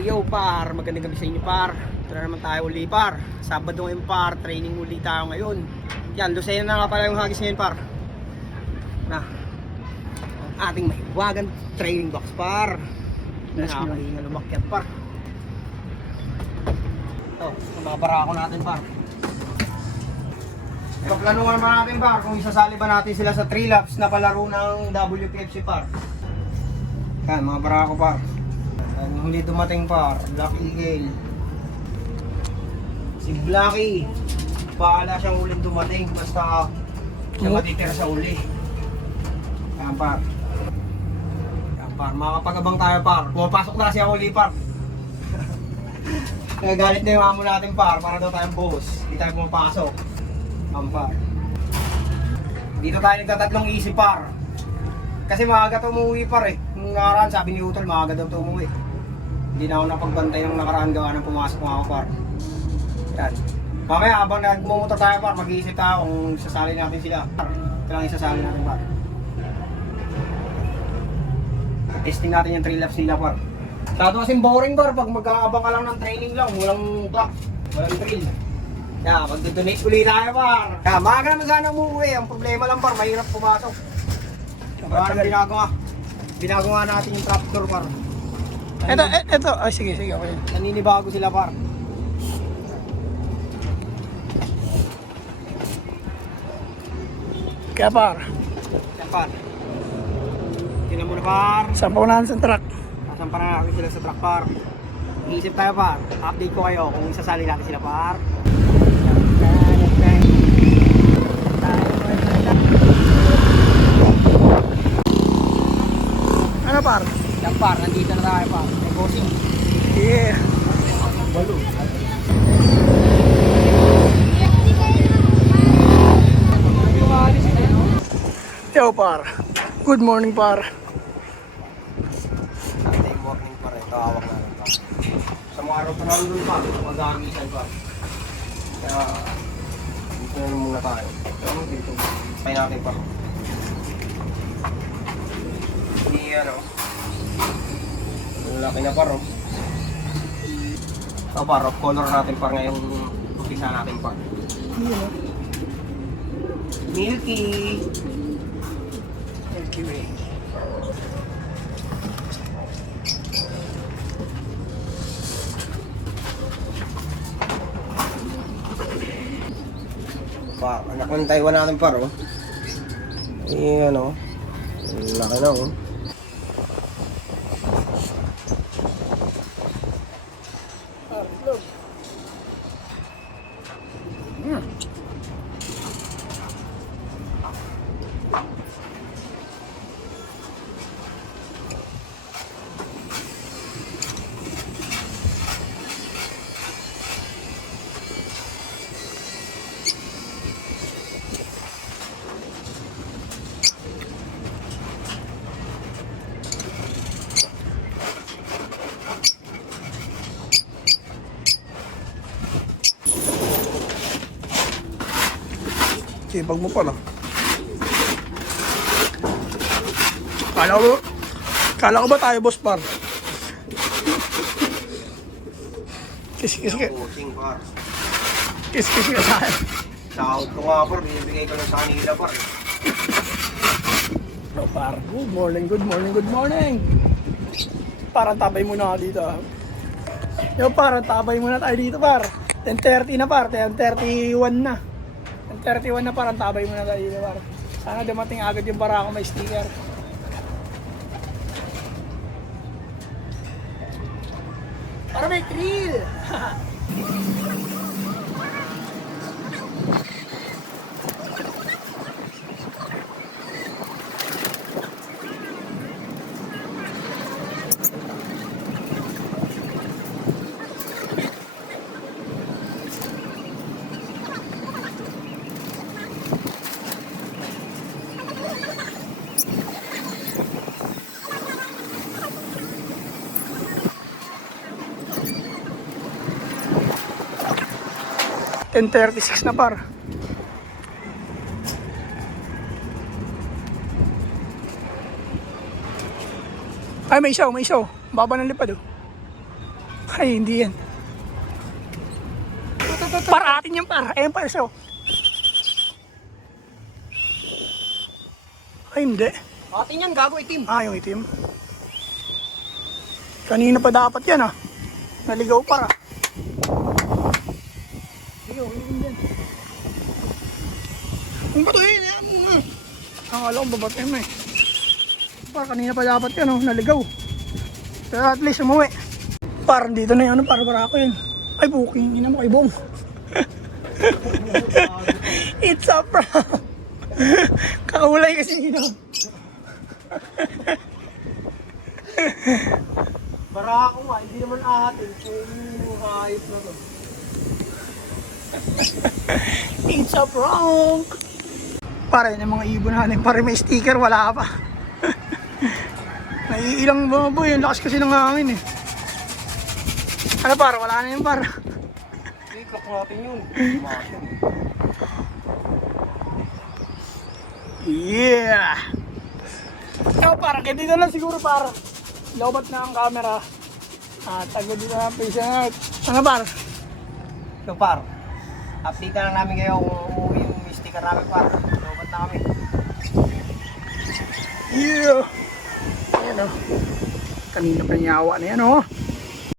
Yo par, magandang gabi sa inyo par. Ito na naman tayo uli par. Sabado ngayon par, training uli tayo ngayon. Yan, Lucena na nga pala yung hagis ngayon par. Na, ang ating mahiwagan training box par. Nakakahinga lumakyat par. Ito, ang mga barako natin par. Plano naman natin par kung isasali ba natin sila sa 3 laps na palaro ng WPFC par. Yan, mga barako par. Ang huli dumating par, Black Eagle. Si Blacky, paala siyang uling dumating basta siya matitira sa uli. Yan par. Yan par, makakapagabang tayo par. Pumapasok na siya uli par. Nagagalit na yung amo natin par, para daw tayong boss. Hindi tayo pumapasok. Yan par. Dito tayo nagtatatlong easy par. Kasi maaga ito umuwi par eh. Nung nakaraan sabi ni Utol, maaga daw ito umuwi. Hindi na ako napagbantay ng nakaraan gawa ng pumasok mga kapar. Yan. Mamaya habang nagmumotor tayo par, mag-iisip tayo kung sasali natin sila. Ito lang isasali natin par. Testing natin yung 3 laps nila par. Masyado kasing boring par pag magkakabang ka lang ng training lang, walang clock, walang drill. Kaya mag-donate ulit tayo par. Kaya maaga naman sana umuwi. Ang problema lang par, mahirap pumasok. Ginagawa natin yung trapdoor par. Ito, ay sige, okay. Naninibago sila par. Kaya par, Yan par. Tingnan mo na par. saan pa unahan sa truck? Sasampa na natin sila sa truck par. Iisip tayo par. Update ko kayo kung isasali natin sila par. Ano par? Yan par, nandito na tayo par. May bossing. Yeah. Balo. Yo par, good morning par. Sunday morning par. Ito hawak na rin par. Sa mga araw pa naman dun par. Mag-aamisan par. Kaya dito na muna tayo. Dito. Pay natin par. Hindi ano. Ang laki na par oh. Ito par, off color natin par ngayong umpisa natin par. Milky. Milky Way. Pa, anak ng Taiwan natin par oh. Eh ano. Ang laki na oh. Sipag mo pala. Kala ko ba tayo boss par? Kiss ka Par. sa akin. Sahod ko nga par, binibigay ko lang sa kanila par. No par, good morning. Parang tabay muna ako dito. Yo parang tabay muna tayo dito par. 10:30 na par, 10:31 na. 10:31 na parang tabay muna tayo dito par. Sana dumating agad yung barako may sticker. Para may thrill! $10.36 na par. Ay, may isaw. Baba ng lipad oh. Ay, hindi yan. Para atin yan, par. Ayan, par, so. Ay, hindi. Atin yan, gago itim. Ah, yung itim. Kanina pa dapat yan, ah. Naligaw para. Ligaw, hindi yan. Ang batuhin yan. Akala ko babatin mo eh. Par, kanina pa dapat yan, oh. Naligaw. Pero at least umuwi. Parang dito na yan, para ako yun. Ay, booking. Ina mo kay Bong. It's a prank. Kaulay kasi yun. Bara ako nga, hindi naman atin. Kung hayop na to. It's a prank. Para yun yung mga ibon natin. Para may sticker, wala pa. Naiilang mga boy. Ang lakas kasi ng hangin eh. Ano para? Wala na yun para. I-clock natin yun. Yeah! So parang dito na siguro para lobat na ang camera. Tago dito na face night. Ano par? So par, update na lang namin kayo kung umuwi yung sticker namin par. Lobat na kami. Yeah! Ayan o. Kanina pa niyawa na yan o.